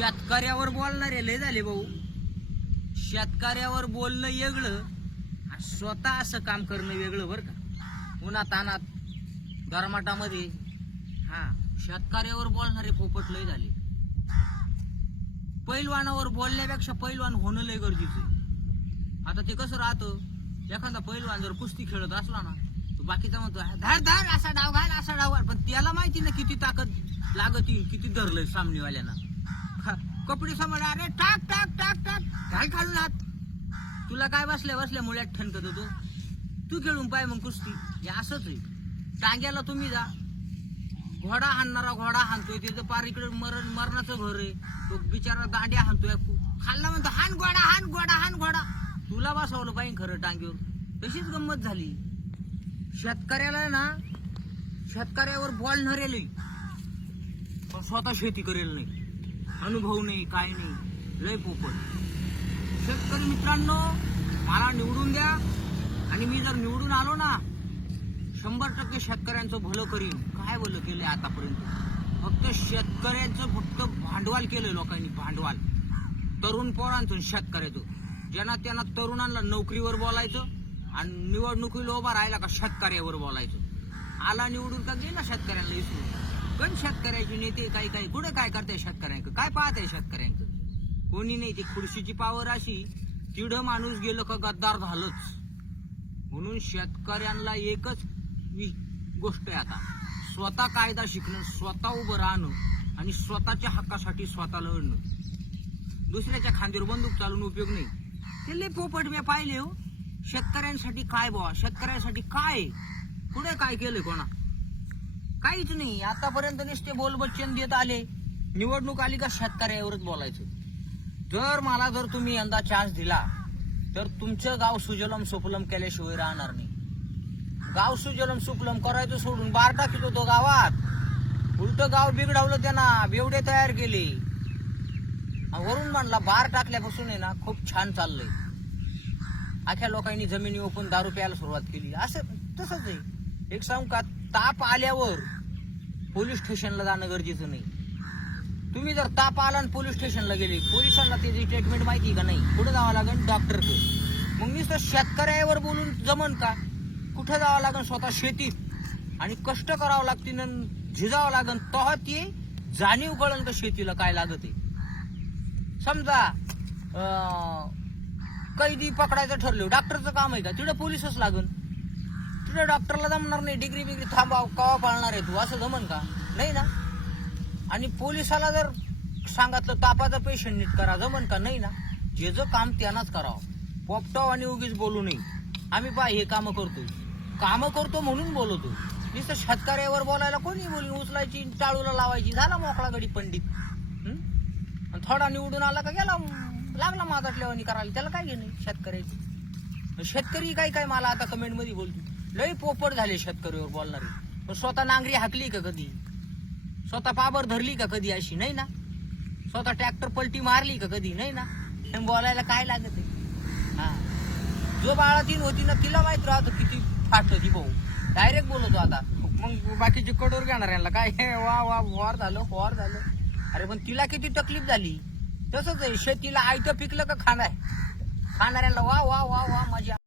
शेतकऱ्यावर बोलणारे लय झाले भाऊ. शेतकऱ्यावर बोलणं वेगळं आणि स्वतः असं काम करणं वेगळं बरं का. उन्हा तानात गरमाटामध्ये हा शेतकऱ्यावर बोलणारे पोपट लय झाले. पैलवानावर बोलण्यापेक्षा पैलवान होणं लय गरजेचं आहे. आता ते कसं राहतं एखादा पैलवान जर कुस्ती खेळत असला ना तो बाकीचा म्हणतो धार धार असा डाव घाल असा डाव घाल. पण त्याला माहिती ना किती ताकद लागत किती धरलंय सामनेवाल्यांना. कपडे समोर अरे टाक टाक टाक टाक. घाल खालून हात. तुला काय बसल्या बसल्या मुळ्यात ठणकत होतो तू खेळून पाय मग कुस्ती. हे असंच आहे. टांग्याला तुम्ही जा. घोडा हाणणारा घोडा हाणतोय. तिथं पार इकडे मरण मरणाचं घर आहे. तो बिचारा दांड्या हाणतोय. खाल्ला म्हणतो हान घोडा हान घोडा हान घोडा. तुला बसवलं पाहिजे खरं टांगेवर तशीच गंमत झाली. शेतकऱ्याला ना शेतकऱ्यावर बोलणारे लई पण स्वतः शेती करेल नाही. अनुभव नाही काय नाही. लय पोपट. शेतकरी मित्रांनो मला निवडून द्या. आणि मी जर निवडून आलो ना शंभर टक्के शेतकऱ्यांचं भलं करीन. काय भलं केलंय आतापर्यंत? फक्त शेतकऱ्यांचं फक्त भांडवल केलंय लोकांनी भांडवल. तरुण पोरांचं शेतकऱ्याचं. ज्यांना त्यांना तरुणांना नोकरीवर बोलायचं आणि निवडणुकीला उभा राहिला का शेतकऱ्यावर बोलायचं. आला निवडून का गेला शेतकऱ्यांना इसरून? पण शेतकऱ्याचे नेते काही काही कुठं काय करताय शेतकऱ्यांक काय पाहताय शेतकऱ्यांक कोणी नाही. ती खुर्शीची पावर अशी तिढ माणूस गेलं का गद्दार झालंच. म्हणून शेतकऱ्यांना एकच गोष्ट आहे आता. स्वतः कायदा शिकणं स्वतः उभं राहणं आणि स्वतःच्या हक्कासाठी स्वतः लढणं. दुसऱ्याच्या खांद्यावर बंदूक चालून उपयोग नाही. ते लय पोपट मी पाहिले हो. शेतकऱ्यांसाठी काय बुवा? शेतकऱ्यांसाठी काय? पुढे काय केलंय कोणा? काहीच नाही. आतापर्यंत नुसते बोलबच्चन देत आले. निवडणूक आली का शेतकऱ्यावरच बोलायचं. जर मला जर तुम्ही यंदा चान्स दिला तर तुमचं गाव सुजलम सुफलम केल्याशिवाय राहणार नाही. गाव सुजलम सुफलम करायचं सोडून बार टाकीत होतो गावात. उलट गाव बिघडवलं त्यांना बेवडे तयार केले. वरून म्हणला बार टाकल्यापासून आहे ना खूप छान चाललंय. अख्या लोकांनी जमिनी ओपून दारू प्यायला सुरुवात केली. असं तसंच आहे. एक सांगू का? ताप आल्यावर पोलीस स्टेशनला जाणं गरजेचं नाही. तुम्ही जर ताप आला आणि पोलीस स्टेशनला गेले पोलिसांना त्याची ट्रीटमेंट माहिती का नाही? कुठं जावं लागेल डॉक्टरकडे मग मी तर शेतकऱ्यावर बोलून जमन का? कुठं जावं लागेल स्वतः शेतीत आणि कष्ट करावं लागतील झिजावं लागेल तेव्हा ते जाणीव कळन का शेतीला काय लागत आहे. समजा कैदी पकडायचं ठरलं डॉक्टरचं काम आहे का? तिथं पोलीसच लागन. तिथं डॉक्टरला जमणार नाही? डिग्री बिग्री थांबाव कवा पाळणार आहे तू? असं जमन का? नाही ना? आणि पोलिसाला जर सांगितलं तापाचं पेशंट नीट करा जमन का? नाही ना? जे जो काम त्यांनाच करावं. पोपटाव आणि उगीच बोलू नये. आम्ही पा हे कामं करतो कामं करतो म्हणून बोलवतो नुसतं शेतकऱ्यावर बोलायला कोणी बोली? उचलायची टाळूला लावायची. झाला मोकळा गडी पंडित. थोडा निवडून आला का गेला? लागला मागाटल्यावानी करायला. त्याला काय घेणे शेतकऱ्याची. शेतकरी काय काय मला आता कमेंटमध्ये बोलतो लई पोपट झाले शेतकरीवर बोलणारे. पण स्वतः नांगरी हाकली का कधी? स्वतः पाबर धरली का कधी अशी? नाही ना? स्वतः ट्रॅक्टर पलटी मारली का कधी? नाही ना? बोलायला काय लागत आहे? हा. जो बाळातीन होती ना तिला माहीत राहतो किती फाट होती भाऊ. डायरेक्ट बोलतो आता. मग बाकीचे कडोर घेणार यांना. काय? हे वा वा फॉर झालं फॉर झालं. अरे पण तिला किती तकलीफ झाली. तसंच आहे शेतीला आयतं पिकलं का खाणार? खाणाऱ्यांना वा वा वा वा मजा.